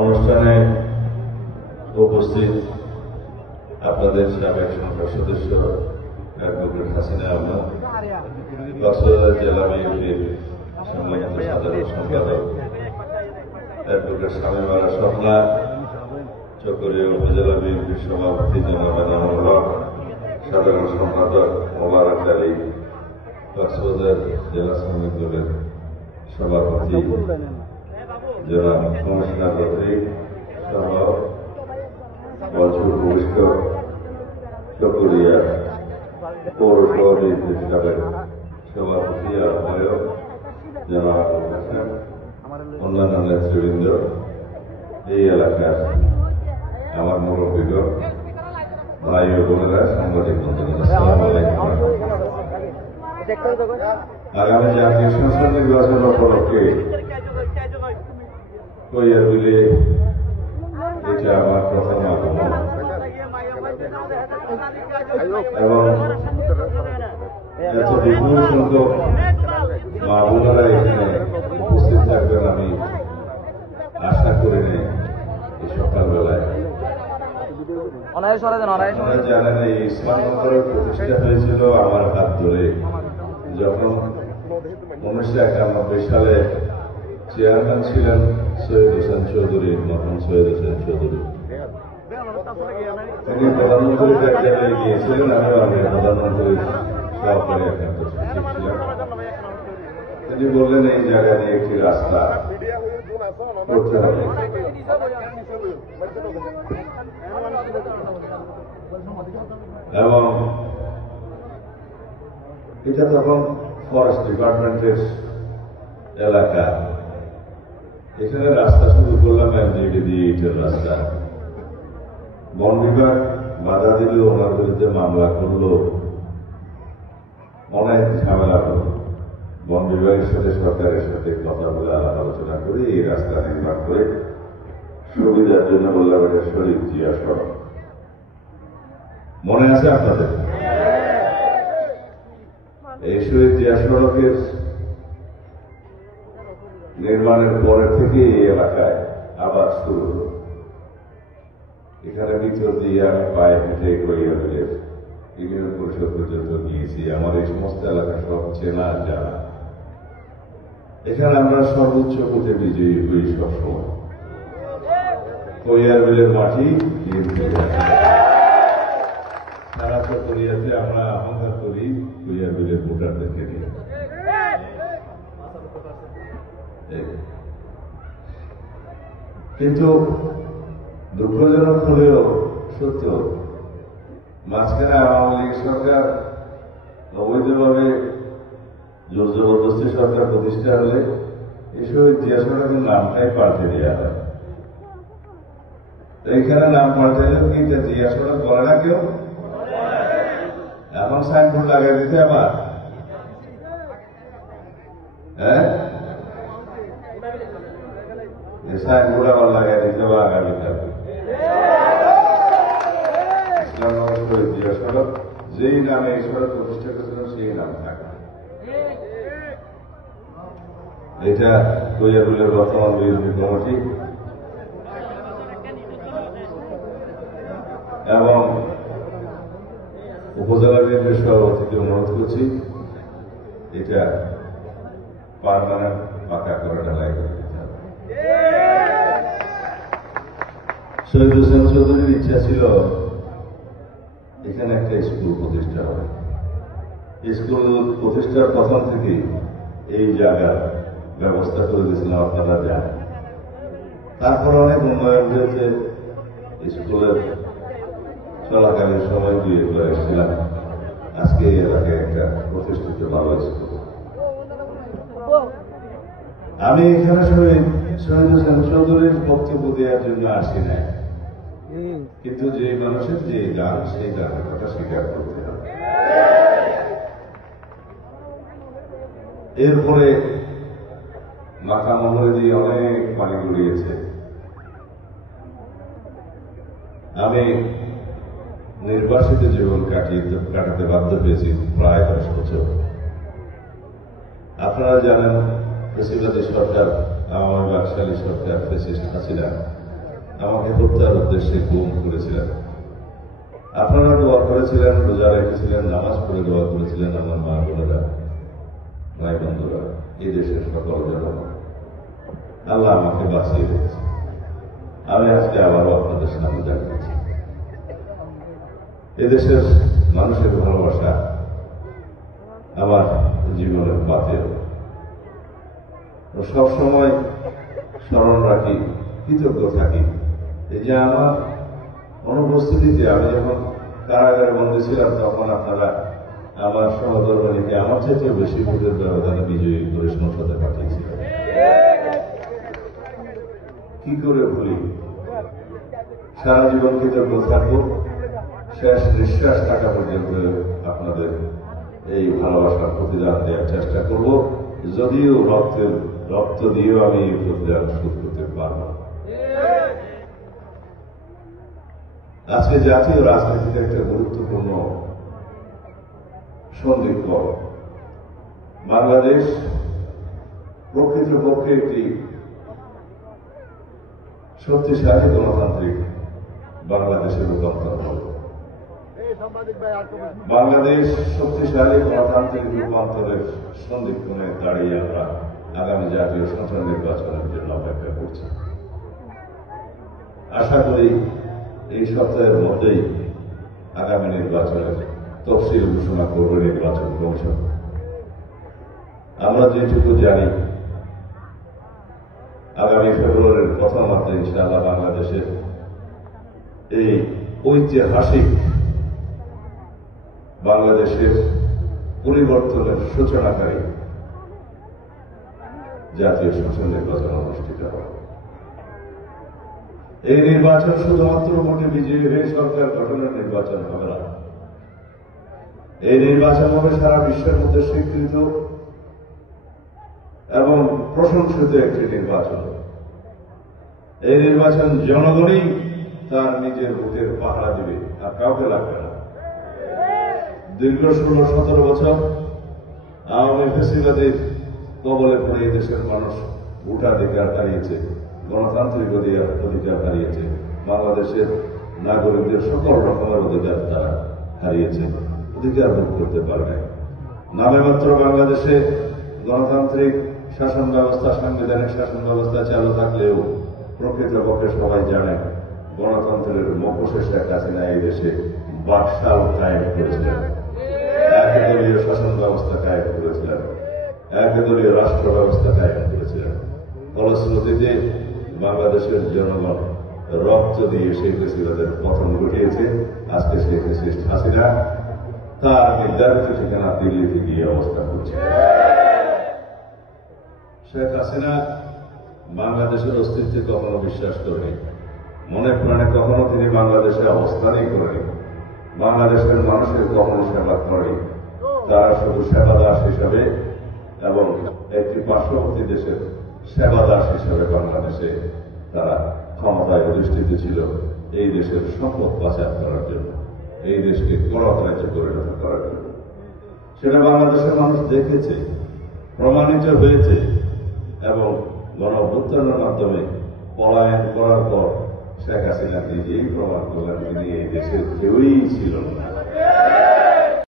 অনুষ্ঠানে উপস্থিত আপনাদের সাবেক সংসদ সদস্য অ্যাডভোকেট হাসিনা আহমদ, কক্সবাজার জেলা বিএনপির সম্মানিত সাধারণ সম্পাদক অ্যাডভোকেট শামীম আরা স্বপ্না, চকরিয়া উপজেলা বিএনপির সভাপতি জনাব এনামুল হক, সাধারণ সম্পাদক মোবারক আলী, কক্সবাজার জেলা শ্রমিক দলের সভাপতি জনাব কমিশনার বদ্রী সহ বছর ভূমিষ্ঠ চকরিয়া পৌরসভা বিএনপির সাবেক সভাপতি আহ্বায়ক জনাব হাসান, অন্যান্য নেতৃবৃন্দ, এই এলাকার আমার মুরব্বীগণ, ভাই ও বোনেরা, সাংবাদিক বন্ধুগণ, আসসালামু আলাইকুম। আগামী জাতীয় সংসদ নির্বাচন উপলক্ষে কৈয়ারবিলে এটা আমার প্রথম আগমন এবং এত বিপুল সংখ্যক মা বোনেরা এখানে উপস্থিত থাকবেন আমি আশা করি নাই। এই সকালবেলায় আপনারা জানেন এই ইসলাম নগরের প্রতিষ্ঠা হয়েছিল আমার হাত ধরে, যখন 1991 সালে চেয়ারম্যান ছিলেন সৈয়দ হোসেন চৌধুরী, মহান সৈয়দ হোসেন চৌধুরী। তিনি প্রধানমন্ত্রীর কার্যালয়ে গিয়েছিলেন, আমি প্রধানমন্ত্রীর সহকারী একান্ত সচিব ছিলাম। তিনি বললেন এই জায়গা নিয়ে একটি রাস্তা করতে হবে। এবং এটা তখন ফরেস্ট ডিপার্টমেন্টের এলাকা। এখানে রাস্তা শুরু করলাম এমজিডি দিয়ে, ইটের রাস্তা। বন বিভাগ বাধা দিল, ওনার বিরুদ্ধে মামলা করলো, অনেক ঝামেলা হল। বন বিভাগের সাথে সরকারের সাথে কথা বলে আলাপ আলোচনা করে এই রাস্তা নির্মাণ করে সুবিধার জন্য বললাম এটা শহীদ জিয়া সড়ক। মনে আছে আপনাদের? এই শহীদ জিয়া সড়কের নির্মাণের পরে থেকে এই এলাকায় আবার শুরু হল। এখানে ভিতর দিয়ে আমি পায়ে হেঁটে কৈয়ারবিলের ইউনিয়ন পরিষদ পর্যন্ত গিয়েছি। আমার এই সমস্ত এলাকা সব চেনা জানা। এখানে আমরা সর্বোচ্চ ভোটে বিজয়ী হই সবসময়। কৈয়ারবিলের মাটি সারা চকরিয়াতে আমরা অহংকার করি কৈয়ারবিলের ভোটারদেরকে নিয়ে। কিন্তু দুঃখজনক হলেও সত্য, মাঝখানে আওয়ামী লীগ সরকার অবৈধভাবে জোর জবরদস্তি সরকার প্রতিষ্ঠা হলে এই শহীদ জিয়া সড়কের নামটাই পাল্টে দেওয়া হয়। এইখানে নাম পাল্টাইলেও কি এটা জিয়া সড়ক বলে না কেউ? এখন সাইনবোর্ড লাগাই দিতে আবার, হ্যাঁ, সাইনবোর্ড আবার লাগাই দিতে হবে আগামীকাল। ইসলামনগর শহীদ জিয়া সড়ক, যেই নামে এই সড়ক প্রতিষ্ঠা করেছিল সেই নাম থাকা। এটা কৈয়ারবিলের বর্তমান বিএনপি কমিটি এবং উপজেলা বিএনপির সভাপতিকে অনুরোধ করছি এটা পার্মানেন্ট পাকা করে ঢালাই করে দিতে হবে। শহীদ হোসেন চৌধুরীর ইচ্ছা ছিল এখানে একটা স্কুল প্রতিষ্ঠা হবে। স্কুল প্রতিষ্ঠার প্রথম থেকে এই জায়গার ব্যবস্থা করে দিয়েছিলাম, আপনারা জানেন। তারপর অনেক উন্নয়ন হয়েছে। স্কুলের চলাকালীন সময় দিয়ে এসেছিলাম, আজকে এই এলাকায় একটা প্রতিষ্ঠিত ভালো স্কুল। আমি এখানে শহীদ হোসেন চৌধুরীর বক্তব্য দেওয়ার জন্য আসি নাই, কিন্তু যে মানুষের যে গান সেই গানের কথা স্বীকার করতে হবে। এরপরে মাথা মহলে দিয়ে অনেক পানি গড়িয়েছে। আমি নির্বাসিত জীবন কাটাতে বাধ্য হয়েছি প্রায় 10 বছর। আপনারা জানেন, ফেসিবাদী সরকার, আওয়ামী বাকশালী সরকার, ফ্যাসিস্ট হাসিনা আমাকে হত্যার উদ্দেশ্যে গুম করেছিলেন। আপনারা দোয়া করেছিলেন, রোজা রেখেছিলেন, নামাজ পড়ে দোয়া করেছিলেন আমার মা বোনেরা, ভাই বন্ধুরা, এই দেশের সকল জনগণ। আল্লাহ আমাকে বাঁচিয়ে রেখেছে। আমি আজকে আবারও আপনাদের সামনে দেখাচ্ছি। এদেশের মানুষের ভালোবাসা আমার জীবনের পাথেয়। সবসময় স্মরণ রাখি, কৃতজ্ঞ থাকি। এই যে আমার অনুপস্থিতিতে আমি যখন কারাগারে বন্দী ছিলাম, তখন আপনারা আমার সহধর্মিণীকে আমার চাইতে বেশি ভোটের ব্যবধানে বিজয়ী করে সংসদে পাঠিয়েছিলেন। কি করে ভুলি? সারা জীবন কৃতজ্ঞ থাকবো, শেষ নিঃশ্বাস থাকা পর্যন্ত আপনাদের এই ভালোবাসার প্রতিদান দেওয়ার চেষ্টা করব, যদিও রক্ত দিয়েও আমি এই প্রতিদান শোধ করতে পারব। আজকে জাতীয় রাজনীতিতে একটা গুরুত্বপূর্ণ সন্ধিক্ষণ। বাংলাদেশ প্রকৃতপক্ষে একটি শক্তিশালী গণতান্ত্রিক বাংলাদেশের রূপান্তর হবে। বাংলাদেশ শক্তিশালী গণতান্ত্রিক রূপান্তরের সন্ধিক্ষণে দাঁড়িয়ে আমরা আগামী জাতীয় সংসদ নির্বাচনের জন্য অপেক্ষা করছি। আশা করি এই সপ্তাহের মধ্যেই আগামী নির্বাচনের তফসিল ঘোষণা করবে নির্বাচন কমিশন। আমরা যেটুকু জানি, আগামী ফেব্রুয়ারির প্রথমার্ধে ইনশাআল্লাহ বাংলাদেশের এই ঐতিহাসিক বাংলাদেশের পরিবর্তনের সূচনাকারী জাতীয় সংসদ নির্বাচন অনুষ্ঠিত হবে। এই নির্বাচন শুধুমাত্র ভোটে বিজয়ী হয়ে সরকার গঠনের নির্বাচন হবে না। এই নির্বাচন হবে সারা বিশ্বের মধ্যে স্বীকৃত এবং প্রশংসিত একটি নির্বাচন। এই নির্বাচন জনগণই তার নিজের ভোটের পাহারা দিবে, আর কাউকে লাগবে না। দীর্ঘ 16-17 বছর আওয়ামী ফ্যাসিবাদের কবলে পড়ে এই দেশের মানুষ ভোটাধিকার হারিয়েছে, গণতান্ত্রিক অধিকার হারিয়েছে, বাংলাদেশের নাগরিকদের সকল রকমের অধিকার তারা হারিয়েছে, অধিকার ভোগ করতে পারে নাই। নামে মাত্র বাংলাদেশে গণতান্ত্রিক শাসন ব্যবস্থা, সাংবিধানিক শাসন ব্যবস্থা চালু থাকলেও প্রকৃতপক্ষে সবাই জানে গণতন্ত্রের মুখোশে শেখ হাসিনা এই দেশে বাকশাল কায়েম করেছিলেন, একদলীয় শাসন ব্যবস্থা কায়েম করেছিলেন, একদলীয় রাষ্ট্র ব্যবস্থা কায়েম করেছিলেন। ফলশ্রুতিতে বাংলাদেশের জনগণ রক্ত দিয়ে শেখ হাসিনাদের পতন ঘটিয়েছে। আজকে শেখ হাসিনা তার নির্ধারিত ঠিকানা দিল্লিতে গিয়ে অবস্থান করছে। শেখ হাসিনা বাংলাদেশের অস্তিত্বে কখনো বিশ্বাস করেনি, মনে প্রাণে কখনো তিনি বাংলাদেশে অবস্থানই করেনি, বাংলাদেশের মানুষের কখনো সেবা করেনি। তারা শুধু সেবাদাস হিসাবে এবং একটি পার্শ্ববর্তী দেশের সেবাদাস হিসাবে বাংলাদেশে তারা ক্ষমতায় অধিষ্ঠিত ছিল, এই দেশের সম্পদ পাচার করার জন্য, এই দেশকে করদ রাজ্যে পরিণত করার জন্য। সেটা বাংলাদেশের মানুষ দেখেছে, প্রমাণিত হয়েছে এবং গণঅভ্যুত্থানের মাধ্যমে পলায়ন করার পর শেখ হাসিনা নিজেই প্রমাণ করলেন তিনি এই দেশের কেউই ছিল না।